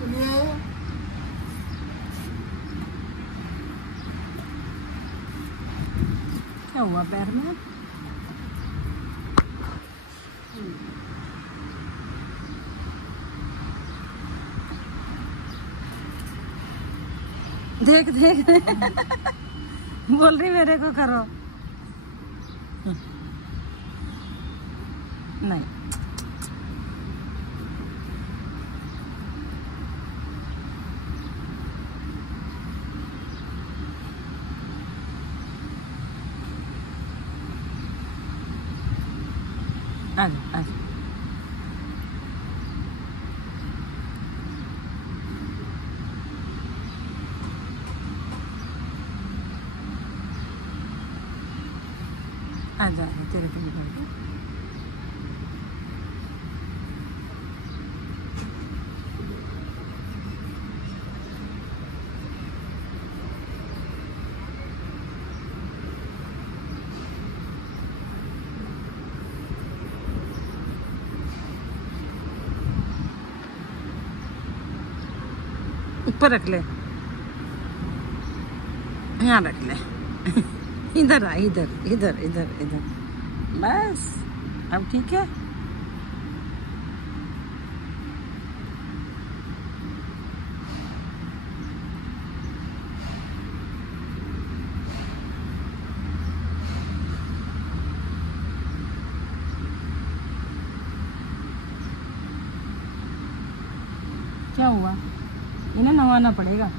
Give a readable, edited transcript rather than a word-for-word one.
चलिए आओ। क्या हुआ पैर में? देख देख बोल रही मेरे को करो। नहीं आज आज आजा तेरे को बिठा दो। ऊपर रख ले, यहाँ रख ले। इधर आ, इधर इधर इधर इधर, बस अब ठीक है। क्या हुआ? इन्हें नहवाना पड़ेगा।